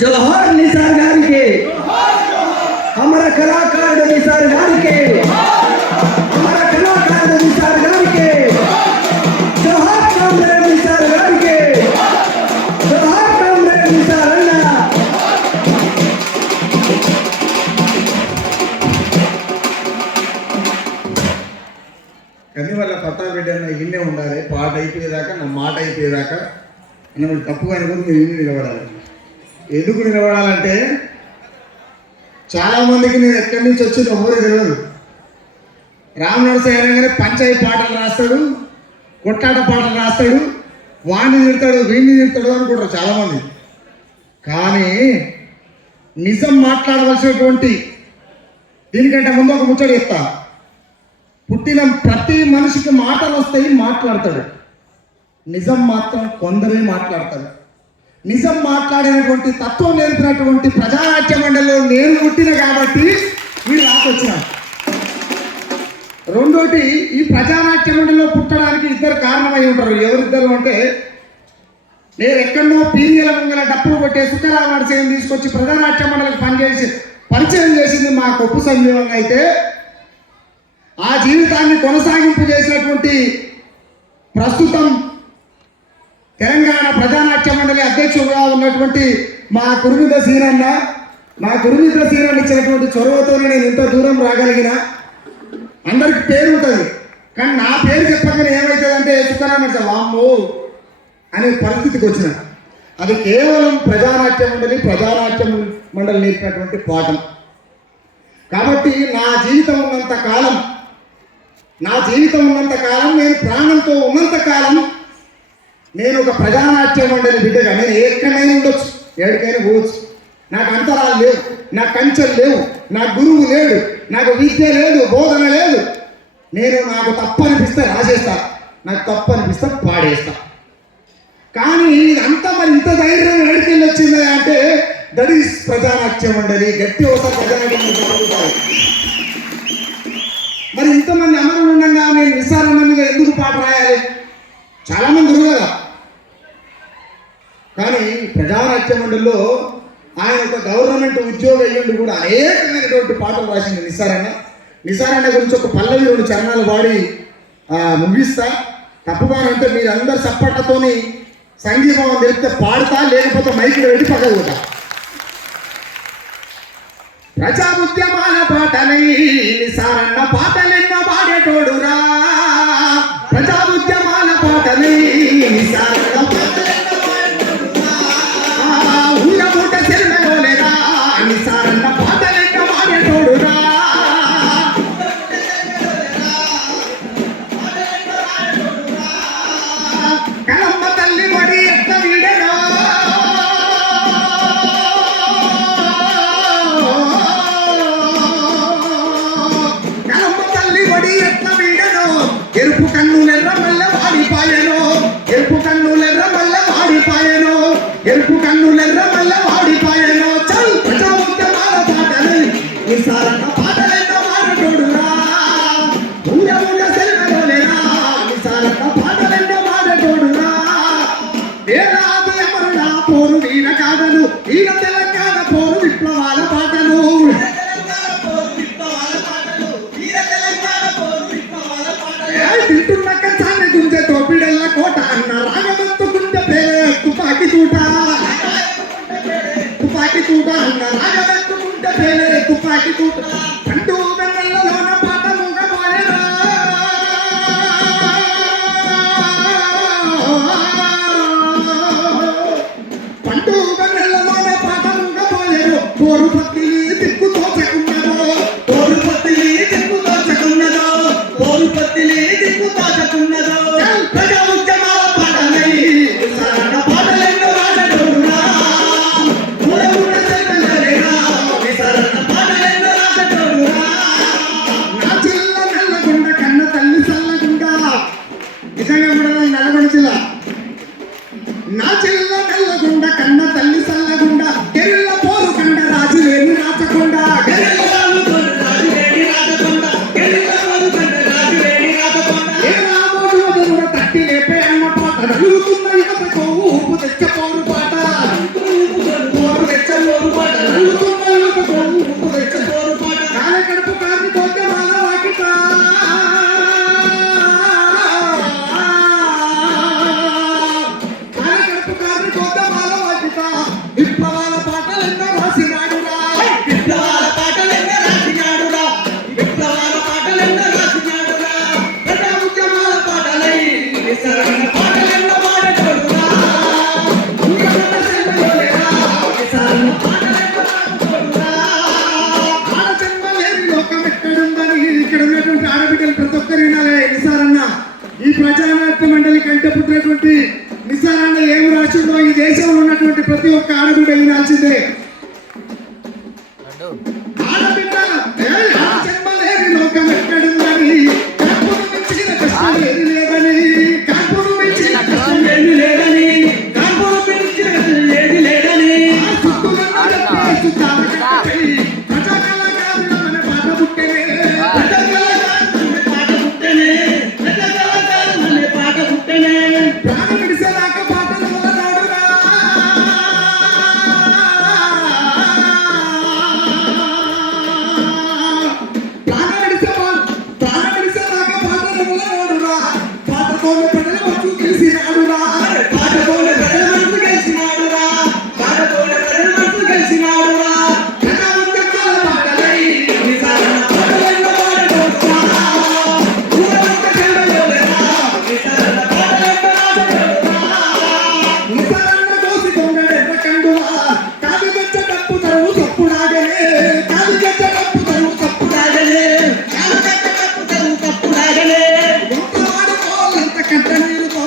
जोहर निसार गारी के, हमारा कलाकार निसार गारी के, हमारा कलाकार निसार गारी के, जोहर कामरे निसार गारी के, जोहर कामरे निसार अन्ना। కానీ వాళ్ళ ప్రతాప్ రెడ్డి అన్న ఇన్నే ఉండాలి, పాట అయిపోయేదాకా నా మాట అయిపోయేదాకా మనం తప్పుగా అనుకుంటే మీరు ఇన్ని నిలబడాలి. ఎందుకు నిలబడాలంటే చాలామందికి నేను ఎక్కడి నుంచి వచ్చిందో ఎవరు తెలియదు. రామనరసయ్య అనగానే పంచాయతీ పాటలు రాస్తాడు, కొట్లాట పాటలు రాస్తాడు, వాడిని తిడతాడు వీడిని తిడతాడు అనుకుంటారు చాలామంది. కానీ నిజం మాట్లాడవలసినటువంటి దీనికంటే ముందు ఒక ముచ్చట చెప్తా. పుట్టిన ప్రతి మనిషికి మాటలు వస్తాయి, మాట్లాడతాడు. నిజం మాత్రం కొందరే మాట్లాడతారు. నిజం మాట్లాడినటువంటి తత్వం నేర్పినటువంటి ప్రజానాట్య మండలిలో నేను పుట్టిన కాబట్టి మీరు రాకొచ్చిన. రెండోటి, ఈ ప్రజానాట్య మండలిలో పుట్టడానికి ఇద్దరు కారణమై ఉంటారు. ఎవరిద్దరు అంటే, నేను ఎక్కడో పీరియల ముంగల డప్పులు కొట్టే సుఖరామడిసేని తీసుకొచ్చి ప్రజానాట్య మండలికి పనిచేసి పరిచయం చేసింది మా కొప్పు సంజీవంగా అయితే, ఆ జీవితాన్ని కొనసాగింపు చేసినటువంటి ప్రస్తుతం తెలంగాణ ప్రజానాట్య మండలి అధ్యక్షుడుగా ఉన్నటువంటి మా కురుమిద్ర సీనన్న, మా కురుమిద్ర సీనన్న ఇచ్చినటువంటి చొరవతోనే నేను ఇంత దూరం రాగలిగిన. అందరికి పేరు ఉంటుంది, కానీ నా పేరు చెప్పగానే ఏమవుతుందంటే సుఖరామడిస వామ్మో అనే పరిస్థితికి వచ్చిన. అది కేవలం ప్రజానాట్య మండలి నేర్పినటువంటి పాఠం. కాబట్టి నా జీవితం ఉన్నంత కాలం నేను ప్రాణంతో ఉన్నంత కాలం నేను ఒక ప్రజానాట్య మండలి బిడ్డగా నేను ఎక్కడైనా ఉండొచ్చు, ఎక్కడికైనా పోవచ్చు. నాకు అంతరాలు లేవు, నాకు కంచెలు లేవు, నాకు గురువు లేడు, నాకు విద్య లేదు, బోధన లేదు. నాకు తప్పు అనిపిస్తే రాసేస్తా, నాకు తప్పు అనిపిస్తే పాడేస్తా. కానీ ఇదంతా మరి ఇంత ధైర్యం ఎక్కడికెళ్ళి వచ్చింది అంటే దట్ ఈస్ ప్రజానాట్య మండలి. గట్టి ఒకసారి ప్రజానాట్య మండలి. మరి ఇంతమంది అమరులు ఉండగా నేను నిస్సారమందిగా ఎందుకు పాట రాయాలి? చాలామంది ఉన్నారు కదా. కానీ ప్రజానాట్య మండలిలో ఆయన ఒక గవర్నమెంట్ ఉద్యోగ అయ్యుండి కూడా అనేకమైనటువంటి పాటలు రాసింది నిసారన్న గురించి ఒక పల్లవి 2 చరణాలు పాడి ముగిస్తా. తప్పుగానంటే మీరు అందరు చప్పట్లతోని సంగీతం తెలిపితే పాడుతా, లేకపోతే మైకులు పెట్టి పక్కకు పోతా. ప్రజా ఉద్యమాల పాటలై నిసారన్న పాటలెన్నో పాడేటోడురా. ప్రజా ఉద్యమాల పాటలై నిసారన్న పాటలెన్నో పాడేటోడురా. ఊరమూట చెల్లెలోలేరా నిసారన్న పాటలెన్నో పాడేటోడురా. కలమ్మ తల్లి వడి ఎట్ల వీడెనో, ఎరుపు కన్నులెర్ర మల్ల వాడిపాయనో, ఎరుపు కన్నులెర్ర మల్ల వాడిపాయనో, ఎరుపు కన్నులెర్ర మల్ల వాడిపాయనో. చల్ ప్రజా ఉద్యమాల పాటలై నిసారన్న పాటలెన్నో పాడేటోడురా. ఊరముండ సెల్వలోలేరా నిసారన్న పాటలెన్నో పాడేటోడురా. వేలాది అమరుల పోరు వీర కాదను, వీర తెలంగాణ పోరు విప్లవాల పాటలు. తింటున్న కంచాన్ని గుంజే తోపిడెల్ల కోట అన్న రాగవంతుకుంటే పేరే తుపాకి తూట అన్న రాగవంతుకుంటే పేరే తుపాకి తూట. అంటూ వెన్నెలలోన పాట మూగపోయేరా. పంటూ వెన్నెలలోన పాట మూగపోయేరు. పోరు పత్తిని దిక్కు తోచకున్నదో, పోరు పత్తిని దిక్కు తోచకున్నదో, పోరు పత్తిని దిక్కు తోచకున్నదో. ప్రజా ఉద్యమాల పాటలై నిసారన్న పాటలెన్నో రాజటోడురా. ఊరముండ సెల్వలోలేరా నిసారన్న పాటలెన్నో రాజటోడురా. నా చిల్ల నల్లగొండ రాజులేని రాచకొండ ఏ రామోజు వదనుడ తట్టి లేపే అన్న పాట నలుగుతున్న యువతకు ఊపు తెచ్చపోరు పాట ఊపు తెచ్చపోరు పాట నలుగుతున్న యువతకు ఊపు తెచ్చపోరు పాట కాల కడుపు కాని పోతే వాళ్ళ వాకిట కాల కడుపు కాని పోతే వాళ్ళ వాకిట విప్లవాల పాటలు ఎన్నో రాసినాడురా విప్లవాల పాటలెన్నో రాసినాడురా విప్లవాల పాటలెన్నో రాసినాడురా ప్రజా ఉద్యమాల పాటలై నిసరణ పాటలెన్నో పాడేటోడురా ఊరగొండ సెలవులేరా నిసరణ పాటలెన్నో పాడేటోడురా ఆడ జన్మ లేని లోకం ఎక్కడుందని ఇక్కడ ఉన్నటువంటి ఆడబిడ్డలు ప్రతి ఒక్కరు వినాలి. నిసారన్న ఈ ప్రజానాట్య మండలి కంటే పుట్టినటువంటి నిసారన్న ఏం రాసిందో ఈ దేశంలో ఉన్నటువంటి ప్రతి ఒక్క ఆడబిడ్డ వినాల్సిందే. ఆడబిడ్డ ఆడ జన్మ లేని లోకం ఎక్కడుందని కాపును మించిన కష్టం ఏది లేదని కాపును మించిన కష్టం ఏమీ లేదని కాపులు పిలిచినది ఏది లేదని ఆ చుట్టులను చెప్పేసి తారకట్టై ప్రజా కళాకారుల మన పాట పుట్టెనే. పాట పుట్టనే ప్రజాకాలమనే పాట పుట్టనే ప్రాణం విడిసేదాకా పాటలు మొదలాడురా. ప్రాణం విడిసేదాకా పాటలు మొదలాడురా. పాటతోనే ప్రజల బతుకు తెలిసినాడురా. పాటతోనే ప్రజల మనసు గెలిచినాడురా పాటతోనే ప్రజల మనసు గెలిచినాడురా ప్రజా ఉద్యమాల పాటలై నిసరణ పాటలెన్నో పాడేటోడురా ఊరగొండ సెలవులేరా నిసరణ పాటలెన్నో రాసేటోడురా నిసారన్న దోసి దొంగడెర్ర కండువా. కాదు గచ్చ తప్పు తరువు తప్పుడాగనే. కాదు గచ్చ తప్పు తరువు తప్పుడాగనే. వంటవాడి నోళ్ళంత కంట నీరుతో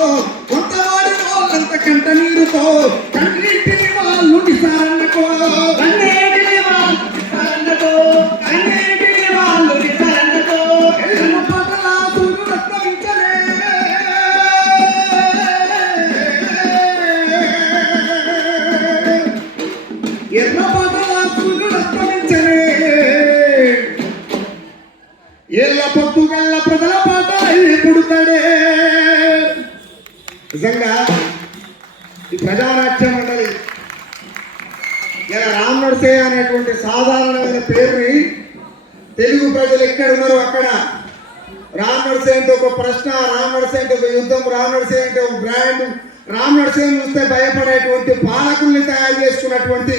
వంటవాడి నోళ్ళంత కంట నీరుతో కన్నీటిని వాళ్ళు నిసారన్నకో ఎర్ర పాటలా సూర్యుడు రక్తమించలే. ఎర్ర పాటలా సూర్యుడు రక్తమించలే. ఏళ్ళ పొత్తుగల్ల ప్రజల పాట పుడతాడే. నిజంగా ఈ ప్రజానాట్య మండలి ఇలా రామ్ నర్సే అనేటువంటి సాధారణమైన పేరుని తెలుగు ప్రజలు ఎక్కడ ఉన్నారో అక్కడ రామ్ నర్సే అంటే ఒక ప్రశ్న, రామ్ నర్సే అంటే ఒక యుద్ధం, రామ్ నర్సే అంటే ఒక బ్రాండ్, రామ్ నర్సే చూస్తే భయపడేటువంటి పాలకుల్ని తయారు చేసుకున్నటువంటి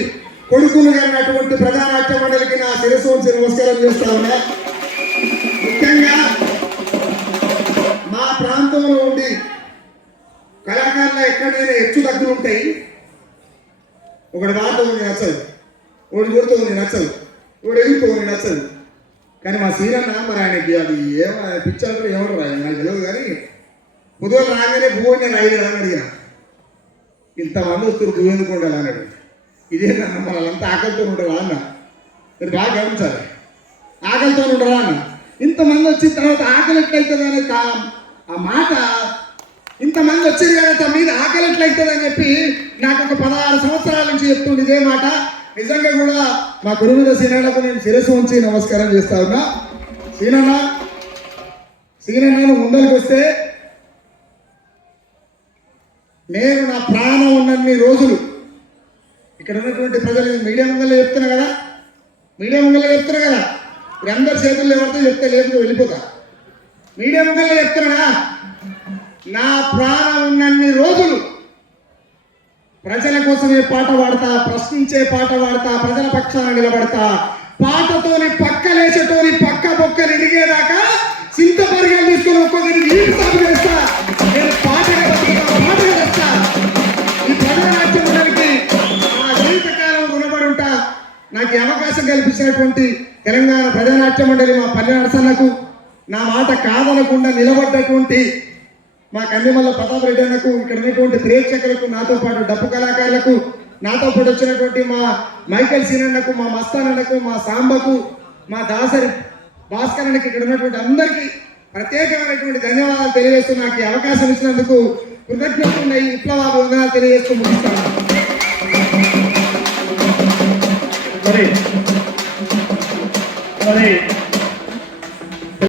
కొడుకులు అన్నటువంటి ప్రజానాట్య మండలికి నా శిరస్సు ఉంచి నమస్కారం చేస్తా ఉన్నా. ముఖ్యంగా మా ప్రాంతంలో ఉండి కళాకారులు ఎక్కడైనా హెచ్చు తగ్గులు ఉంటాయి. ఒకటి వాడుతూ ఉంది నచ్చదు, ఒకటి కొడుతూ ఉంది నచ్చదు, ఒకటి ఎగురుతూ ఉంది నచ్చదు. కానీ మా సీరన్న మరి ఆయనకి అది ఏమో పిక్చర్ ఎవరు రాయి నాకు తెలియదు. కానీ పొద్దున రాగానే భూమి రాయి కదా అని అడిగిన. ఇంతమంది వస్తారు భూమి ఎందుకు ఉండాలి అన్నాడు. ఇదేనన్న వాళ్ళంతా ఆకలితో ఉంటారా అన్న. మీరు బాగా గమనించాలి, ఆకలితో ఉంటారా అన్న. ఇంతమంది వచ్చిన తర్వాత ఆకలి ఎట్లయితుంది అనే ఆ మాట, ఇంతమంది వచ్చింది కదా తమ మీద ఆకలి ఎట్లయితుంది అని చెప్పి నాకు ఒక 16 సంవత్సరాల నుంచి చెప్తుండే ఇదే మాట. నిజంగా కూడా మా గురువుల సీనన్నకు నేను శిరస్సు ఉంచి నమస్కారం చేస్తా ఉన్నా. సీనన్న ముందరికి వస్తే నేను నా ప్రాణం ఉన్నన్ని రోజులు ఇక్కడ ఉన్నటువంటి ప్రజలు మీడియా ముంగల్లో చెప్తున్నా కదా, మీడియా ముంగల్లో చెప్తున్నా కదా, ఇప్పుడు అందరి చేతుల్లో ఎవరితో చెప్తే లేకపోతే వెళ్ళిపోతా. మీడియా ముంగల్లో చెప్తున్నా, నా ప్రాణం ఉన్నన్ని రోజులు ప్రజల కోసమే పాట పాడతా, ప్రశ్నించే పాట పాడతా, ప్రజల పక్షాన నిలబడతా. పాటతోని పక్కలేసేటోని పక్క బొక్కలు ఎదిగేదాకా చింత పరిగలు తీసుకొని ఒక్కొక్కరికి నీటి సాగు చేస్తా. నేను పాటగా బతుకుతా, పాటగా వస్తా. ఈ ప్రజానాట్య మండలికి నా జీవితకాలం రుణపడి ఉంటా. నాకు ఈ అవకాశం కల్పించినటువంటి తెలంగాణ ప్రజానాట్య మండలి మా పల్లె నరసన్నకు, నా మాట కాదనకుండా నిలబడ్డటువంటి మా కందిమల్ల ప్రతాప్ రెడ్డి అన్నకు, ఇక్కడ ఉన్నటువంటి ప్రేక్షకులకు, నాతో పాటు డప్పు కళాకారులకు, నాతో పాటు వచ్చినటువంటి మా మైకేల్ సీనన్నకు, మా మస్తానన్నకు, మా సాంబకు, మా దాసరి భాస్కర్ అన్నకి, ఇక్కడ ఉన్నటువంటి అందరికీ ప్రత్యేకమైనటువంటి ధన్యవాదాలు తెలియజేస్తూ నాకు ఈ అవకాశం ఇచ్చినందుకు కృతజ్ఞతలు ఈ విప్లవ వందనాలు తెలియజేస్తూ ముగిస్తాను. మరి